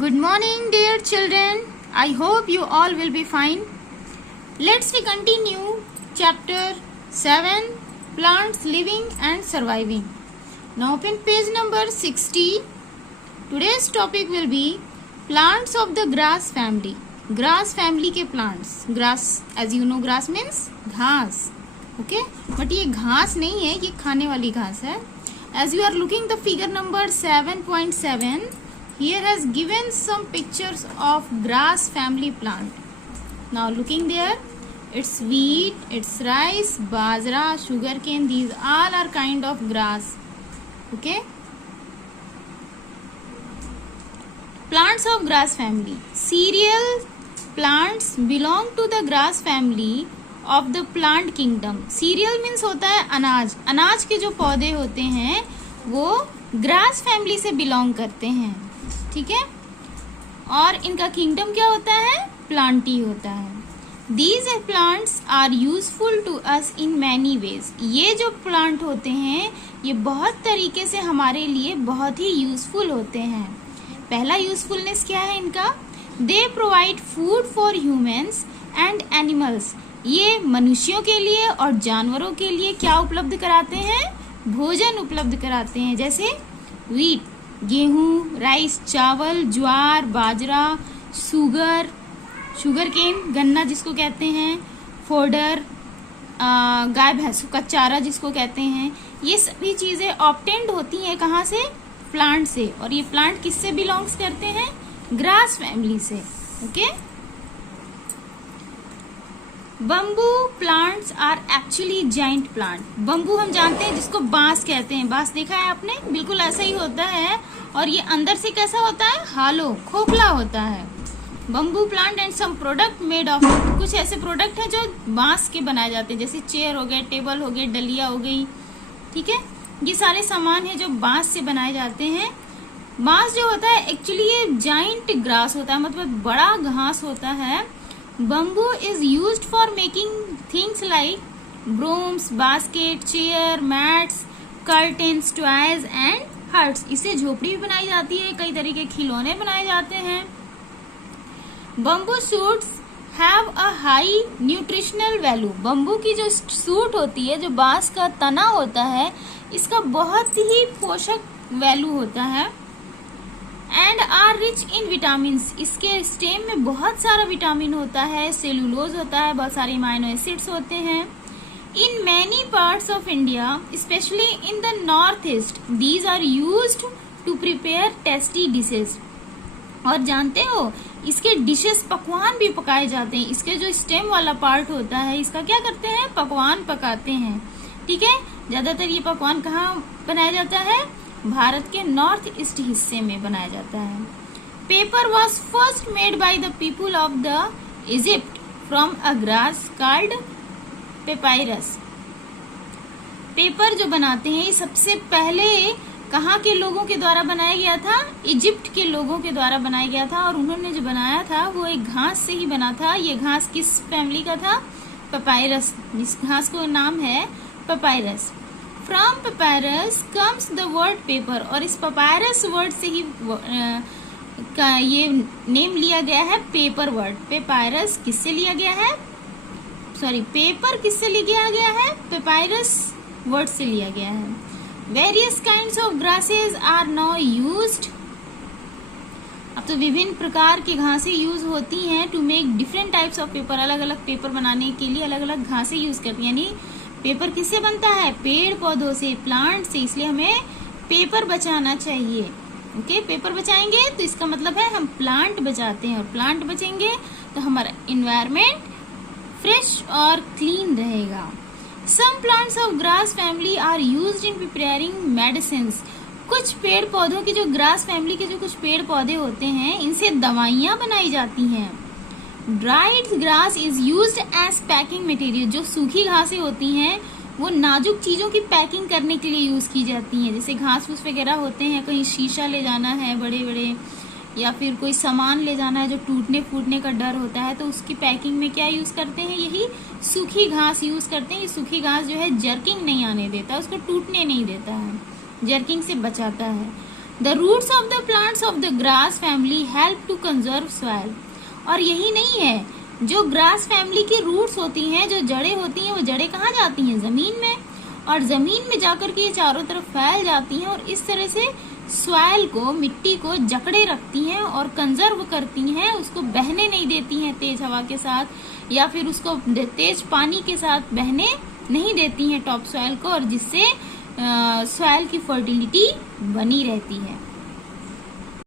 Good morning, dear children. I hope you all will be fine. Let's we continue chapter 7, Plants Living and Surviving. Now open page number 60. Today's topic will be plants of the grass family. Grass family के plants. Grass, as you know, grass means घास. Okay? But ये घास नहीं है, ये खाने वाली घास है. As you are looking the figure number 7.7, here has given some pictures of grass family plant. Now looking there, it's wheat, it's rice, bajra, sugarcane. These all are kind of grass. Okay. Plants of grass family. Cereal plants belong to the grass family of the plant kingdom. Cereal means होता है अनाज. अनाज के जो पौधे होते हैं वो ग्रास फैमिली से बिलोंग करते हैं. ठीक है. और इनका किंगडम क्या होता है? प्लांटी होता है. These plants are useful to us in many ways. ये जो प्लांट होते हैं ये बहुत तरीके से हमारे लिए बहुत ही यूजफुल होते हैं. पहला यूजफुलनेस क्या है इनका? They provide food for humans and animals. ये मनुष्यों के लिए और जानवरों के लिए क्या उपलब्ध कराते हैं? भोजन उपलब्ध कराते हैं. जैसे व्हीट, गेहूं, राइस, चावल, ज्वार, बाजरा, शुगर केन, गन्ना जिसको कहते हैं, फोडर, गाय भैंसों का चारा जिसको कहते हैं. ये सभी चीजें ऑब्टेन्ड होती हैं कहाँ से? प्लांट से. और ये प्लांट किससे बिलोंग्स करते हैं? ग्रास फैमिली से. Okay. Bamboo plants are actually giant plant. Bamboo हम जानते हैं जिसको बांस कहते हैं. बांस देखा है आपने? बिल्कुल ऐसा ही होता है. और ये अंदर से कैसा होता है? हालो, खोखला होता है. Bamboo plant and some product made of. कुछ ऐसे प्रोडक्ट हैं जो बांस के बनाए जाते हैं, जैसे चेयर हो गए, टेबल हो गए, डलिया हो गई. ठीक है. ये सारे सामान है जो बांस से बनाए जाते हैं. बांस जो होता है एक्चुअली ये जाइंट ग्रास होता है, मतलब बड़ा घास होता है. Bamboo is used for making things like brooms, basket, chair, mats, curtains, toys and huts. इससे झोपड़ी भी बनाई जाती है, कई तरह के खिलौने बनाए जाते हैं. Bamboo shoots have a high nutritional value. Bamboo की जो सूट होती है, जो बांस का तना होता है, इसका बहुत ही पोषक वैल्यू होता है. And are rich in vitamins. इसके स्टेम में बहुत सारा विटामिन होता है, सेलुलोज होता है, बहुत सारे अमाइनो एसिड्स होते हैं. In many parts of India, specially in the north east, these are used to prepare tasty dishes. और जानते हो इसके डिशेस, पकवान भी पकाए जाते हैं. इसके जो स्टेम वाला पार्ट होता है इसका क्या करते हैं? पकवान पकाते हैं. ठीक है. ज्यादातर ये पकवान कहाँ बनाया जाता है? भारत के नॉर्थ ईस्ट हिस्से में बनाया जाता है. Paper was first made by the people of the Egypt from a grass called papyrus. Paper जो बनाते हैं ये सबसे पहले कहाँ के लोगों के द्वारा बनाया गया था? इजिप्ट के लोगों के द्वारा बनाया गया था. और उन्होंने जो बनाया था वो एक घास से ही बना था. ये घास किस फैमिली का था? पेपायरस. जिस घास को नाम है papyrus. From papyrus comes the word paper. और इस पेपायरस वर्ड से ही का ये नेम लिया गया है पेपर वर्ड. पेपायरस किससे लिया गया है? पेपर किससे लिया गया है? पेपायरस वर्ड से लिया गया है. Various kinds of grasses are now used. अब तो विभिन्न प्रकार की घासें यूज होती हैं to make different types of paper. अलग अलग पेपर बनाने के लिए अलग अलग घासें यूज करती हैं. यानी पेपर किससे बनता है? पेड़ पौधों से, प्लांट से. इसलिए हमें पेपर बचाना चाहिए. ओके. पेपर बचाएंगे तो इसका मतलब है हम प्लांट बचाते हैं. और प्लांट बचेंगे तो हमारा इन्वायरमेंट फ्रेश और क्लीन रहेगा. Some plants of grass family are used in preparing medicines. कुछ पेड़ पौधों की, जो ग्रास फैमिली के जो कुछ पेड़ पौधे होते हैं, इनसे दवाइयाँ बनाई जाती हैं. Dried grass is used as packing material. जो सूखी घासें होती हैं वो नाजुक चीजों की पैकिंग करने के लिए यूज की जाती हैं. जैसे घास फूस वगैरह होते हैं, कहीं शीशा ले जाना है बड़े बड़े, या फिर कोई सामान ले जाना है जो टूटने फूटने का डर होता है, तो उसकी पैकिंग में क्या यूज करते हैं? यही सूखी घास यूज करते हैं. ये सूखी घास जो है जर्किंग नहीं आने देता, उसको टूटने नहीं देता है, जर्किंग से बचाता है. The roots of the plants of the grass family help to conserve soil. और यही नहीं है, जो ग्रास फैमिली की रूट्स होती हैं, जो जड़ें होती हैं, वो जड़ें कहाँ जाती हैं? जमीन में, और जमीन में जाकर के ये चारों तरफ फैल जाती हैं और इस तरह से सॉइल को, मिट्टी को जकड़े रखती हैं और कंजर्व करती हैं, उसको बहने नहीं देती हैं तेज हवा के साथ, या फिर उसको तेज पानी के साथ बहने नहीं देती हैं टॉप सॉइल को, और जिससे सॉइल की फर्टिलिटी बनी रहती है।